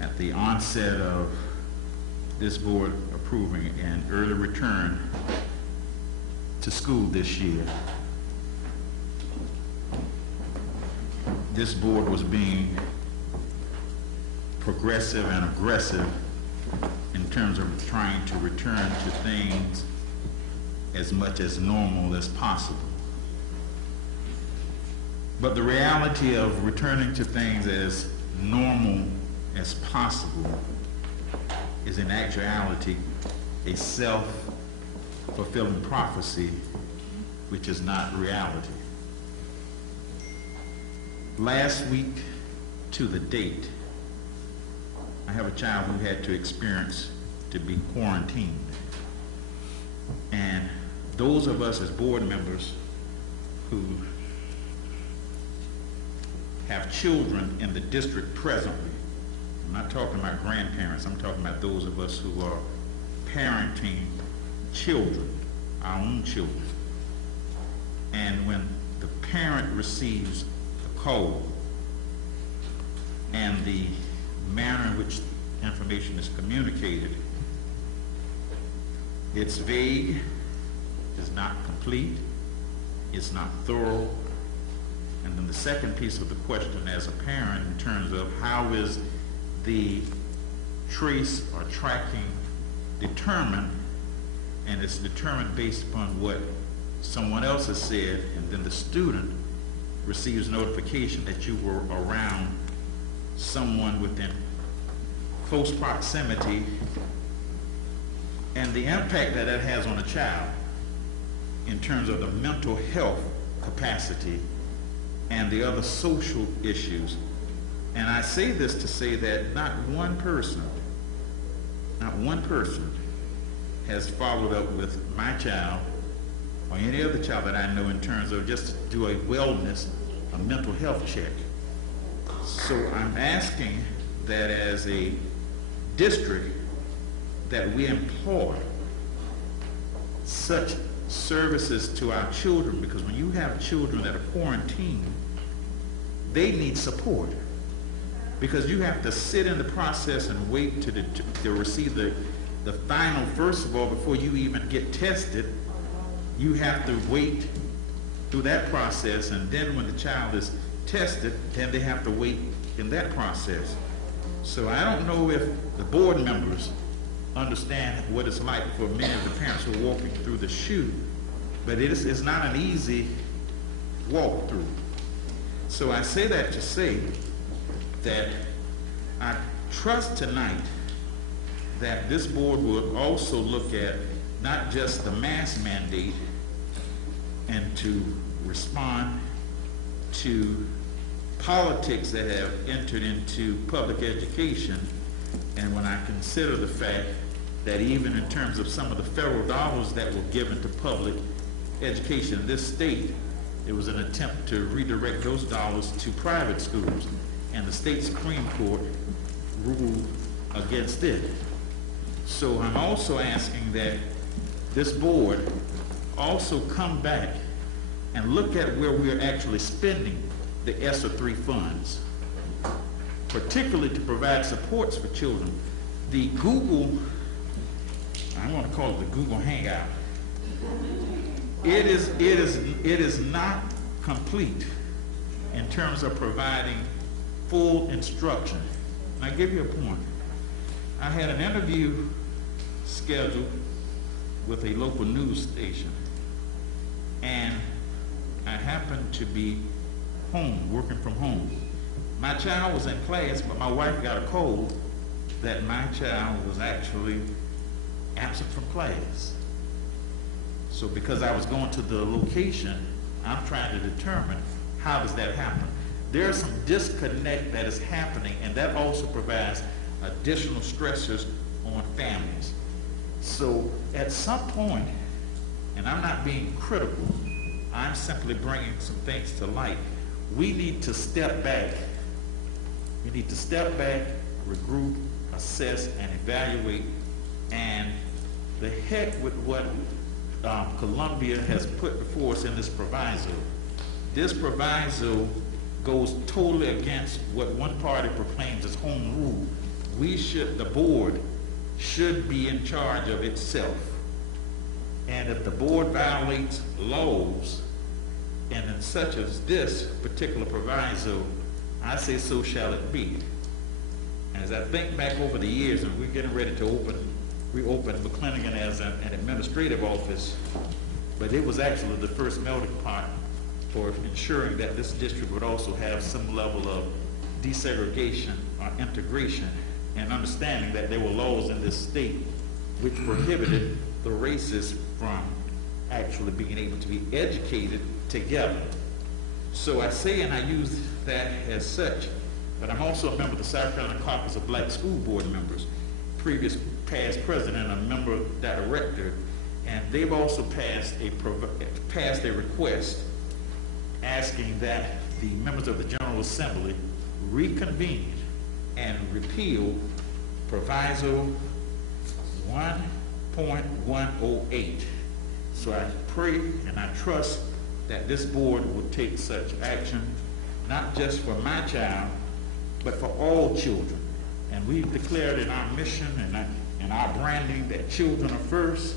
at the onset of this board approving an early return to school this year, this board was being progressive and aggressive in terms of trying to return to things as much as normal as possible. But the reality of returning to things as normal as possible is in actuality a self-fulfilling prophecy, which is not reality. Last week to the date, I have a child who had to experience to be quarantined. And those of us as board members who have children in the district presently, I'm not talking about grandparents, I'm talking about those of us who are parenting children, our own children. And when the parent receives a cold and the manner in which information is communicated, it's vague, it's not complete, it's not thorough. And then the second piece of the question as a parent in terms of how is the trace or tracking determined and it's determined based upon what someone else has said, and then the student receives notification that you were around someone within close proximity, and the impact that that has on a child in terms of the mental health capacity and the other social issues. And I say this to say that not one person has followed up with my child or any other child that I know in terms of just to do a wellness, a mental health check. So I'm asking that as a district that we employ such services to our children, because when you have children that are quarantined, they need support, because you have to sit in the process and wait to receive the final, first of all, before you even get tested. You have to wait through that process, and then when the child is tested, then they have to wait in that process. So I don't know if the board members understand what it's like for many of the parents who are walking through the shoe, but it's not an easy walk through. So I say that to say that I trust tonight that this board will also look at not just the mask mandate and to respond to politics that have entered into public education. And when I consider the fact that even in terms of some of the federal dollars that were given to public education in this state, it was an attempt to redirect those dollars to private schools, and the state Supreme Court ruled against it. So I'm also asking that this board also come back and look at where we're actually spending the ESSER 3 funds, particularly to provide supports for children. The Google, I want to call it the Google Hangout, it is not complete in terms of providing full instruction. And I'll give you a point. I had an interview scheduled with a local news station, and I happened to be home, working from home. My child was in class, but my wife got a cold that my child was actually absent from class. So because I was going to the location, I'm trying to determine how does that happen. There's some disconnect that is happening, and that also provides additional stressors on families. So at some point, and I'm not being critical, I'm simply bringing some things to light. We need to step back. We need to step back, regroup, assess, and evaluate. And the heck with what Columbia has put before us in this proviso. This proviso goes totally against what one party proclaims as home rule. The board should be in charge of itself. And if the board violates laws, and in such as this particular proviso, I say so shall it be. As I think back over the years, and we're getting ready to reopen McClinigan as an administrative office, but it was actually the first melting pot for ensuring that this district would also have some level of desegregation or integration, and understanding that there were laws in this state which prohibited the races from actually being able to be educated together. So I say, and I use that as such, but I'm also a member of the South Carolina Caucus of Black School Board Members, previous past president, a member director, and they've also passed a request asking that the members of the General Assembly reconvene and repeal Proviso 1.108. So I pray and I trust that this board will take such action, not just for my child, but for all children. And we've declared in our mission and our branding that children are first.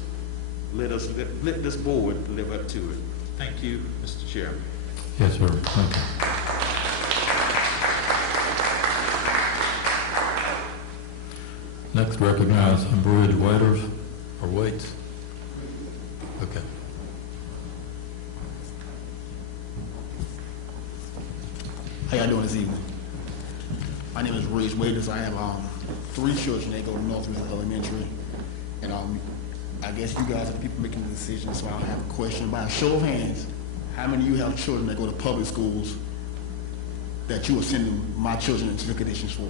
Let this board live up to it. Thank you, Mr. Chairman. Yes, sir. Thank you. Next, recognize Bridge Waiters or Waits. Okay. How y'all doing this evening? My name is Rich Waiters. I have 3 children. They go to Northwest Elementary. And I guess you guys are the people making the decision, so I'll have a question. By a show of hands, how many of you have children that go to public schools that you are sending my children into the conditions for?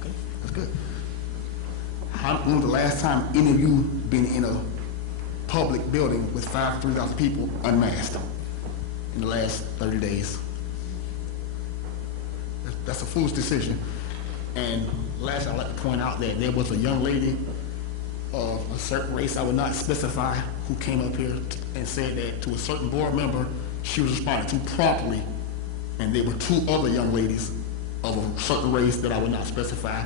Okay, that's good. When was the last time any of you been in a public building with 3,000 people unmasked in the last 30 days? That's a foolish decision. And last, I'd like to point out that there was a young lady of a certain race, I would not specify, who came up here and said that to a certain board member she was responding to properly, and there were 2 other young ladies of a certain race that I would not specify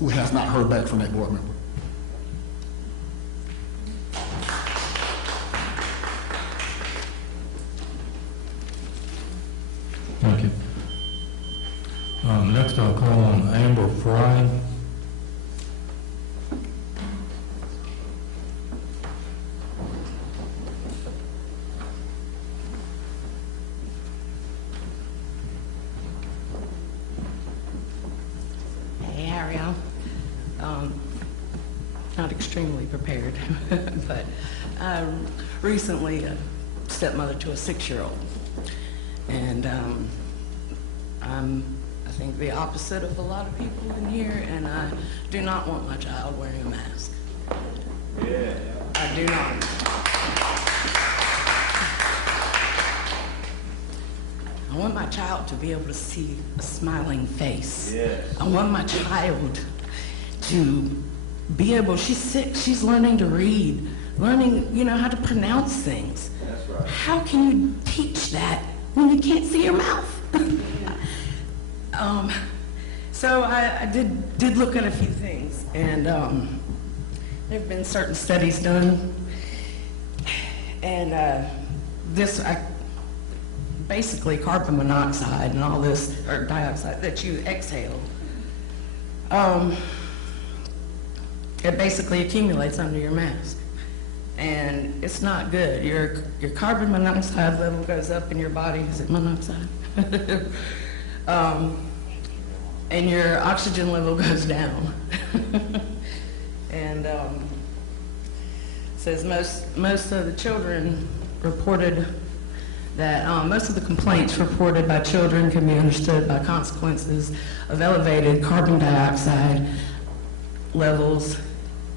who has not heard back from that board member. Thank you. Next I'll call on Amber Fry. Hey, Ariel. Not extremely prepared, but recently a stepmother to a 6-year-old. And I'm, I think, the opposite of a lot of people in here, and I do not want my child wearing a mask. Yeah. I do not. I want my child to be able to see a smiling face. Yes. I want my child to be able, she's 6, she's learning to read, learning, you know, how to pronounce things. That's right. How can you teach that when you can't see your mouth? So I did look at a few things, and there have been certain studies done, and basically carbon monoxide and all this, or dioxide that you exhale, it basically accumulates under your mask, and it's not good. Your carbon monoxide level goes up in your body. Is it monoxide? And your oxygen level goes down. And says most of the children reported that most of the complaints reported by children can be understood by consequences of elevated carbon dioxide levels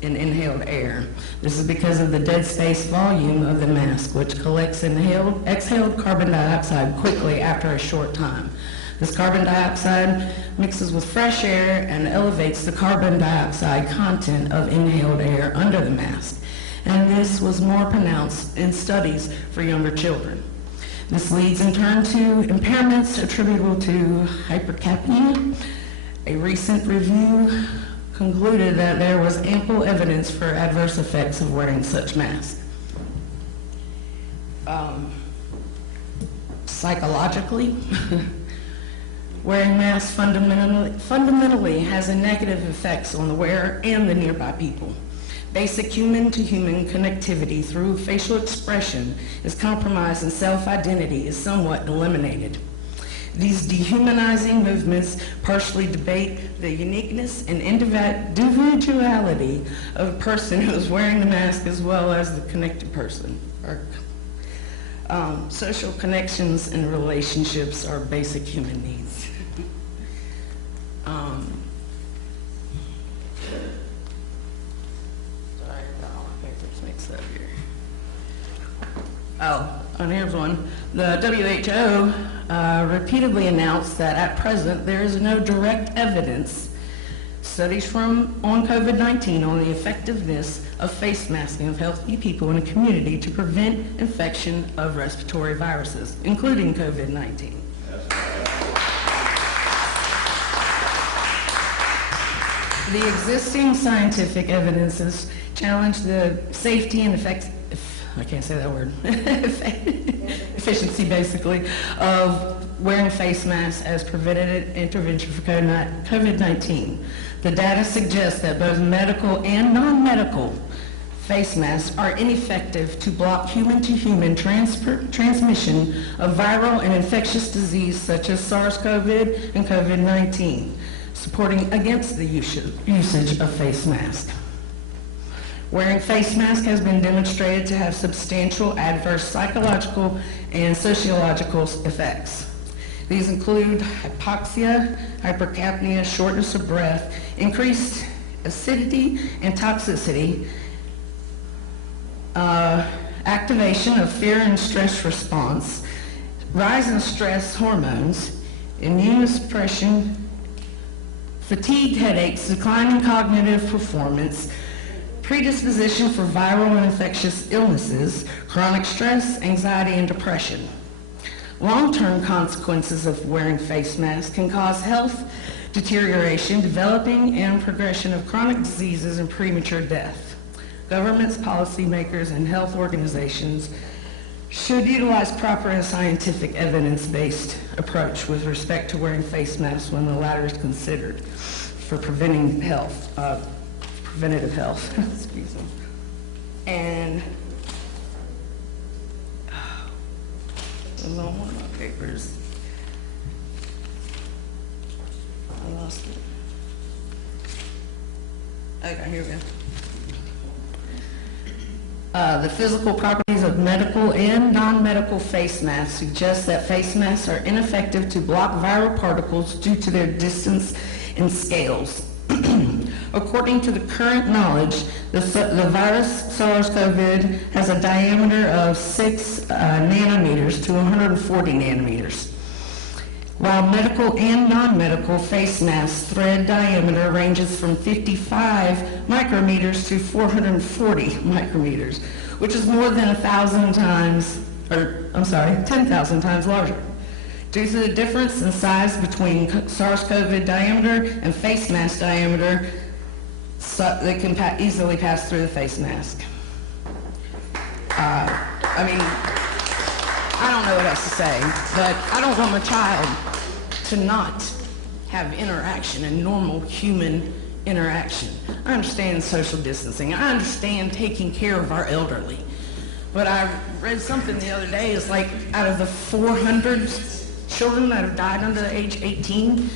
in inhaled air. This is because of the dead space volume of the mask, which collects exhaled carbon dioxide quickly after a short time. This carbon dioxide mixes with fresh air and elevates the carbon dioxide content of inhaled air under the mask. And this was more pronounced in studies for younger children. This leads in turn to impairments attributable to hypercapnia. A recent review concluded that there was ample evidence for adverse effects of wearing such masks. Psychologically, wearing masks fundamentally has a negative effects on the wearer and the nearby people. Basic human-to-human connectivity through facial expression is compromised and self-identity is somewhat eliminated. These dehumanizing movements partially debate the uniqueness and individuality of a person who is wearing the mask as well as the connected person. Social connections and relationships are basic human needs. Sorry, I got all my papers mixed up here. Oh, and here's one. The WHO repeatedly announced that at present there is no direct evidence, studies on COVID-19 on the effectiveness of face masking of healthy people in a community to prevent infection of respiratory viruses, including COVID-19. The existing scientific evidences challenge the safety and efficiency basically of wearing face masks as preventative intervention for COVID-19. The data suggests that both medical and non-medical face masks are ineffective to block human-to-human transmission of viral and infectious disease such as SARS-CoV and COVID-19, supporting against the usage of face masks. Wearing face masks has been demonstrated to have substantial adverse psychological and sociological effects. These include hypoxia, hypercapnia, shortness of breath, increased acidity and toxicity, activation of fear and stress response, rise in stress hormones, immune suppression, fatigue, headaches, declining cognitive performance, predisposition for viral and infectious illnesses, chronic stress, anxiety, and depression. Long-term consequences of wearing face masks can cause health deterioration, developing and progression of chronic diseases, and premature death. Governments, policymakers, and health organizations should utilize proper and scientific evidence-based approach with respect to wearing face masks when the latter is considered for preventative health. Excuse me. And was on one of my papers. I lost it. Okay, here we go. The physical properties of medical and non-medical face masks suggest that face masks are ineffective to block viral particles due to their distance in scales. According to the current knowledge, the virus SARS-CoV has a diameter of 6 nanometers to 140 nanometers, while medical and non-medical face mask thread diameter ranges from 55 micrometers to 440 micrometers, which is more than 10,000 times larger. Due to the difference in size between SARS-CoV diameter and face mask diameter, they can easily pass through the face mask. I mean, I don't know what else to say, but I don't want my child to not have interaction and normal human interaction. I understand social distancing. I understand taking care of our elderly. But I read something the other day, it's like out of the 400 children that have died under the age 18,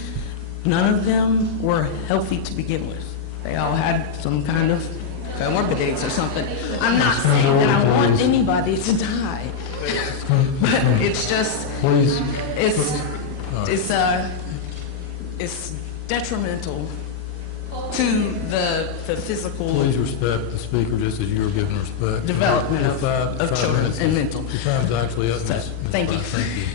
none of them were healthy to begin with. They all had some kind of comorbidities or something. I'm not saying that I want anybody to die, but it's just, it's detrimental to the physical. Please respect the speaker just as you are giving respect. Development of children and mental. Your time's actually up. So, thank you. Thank you.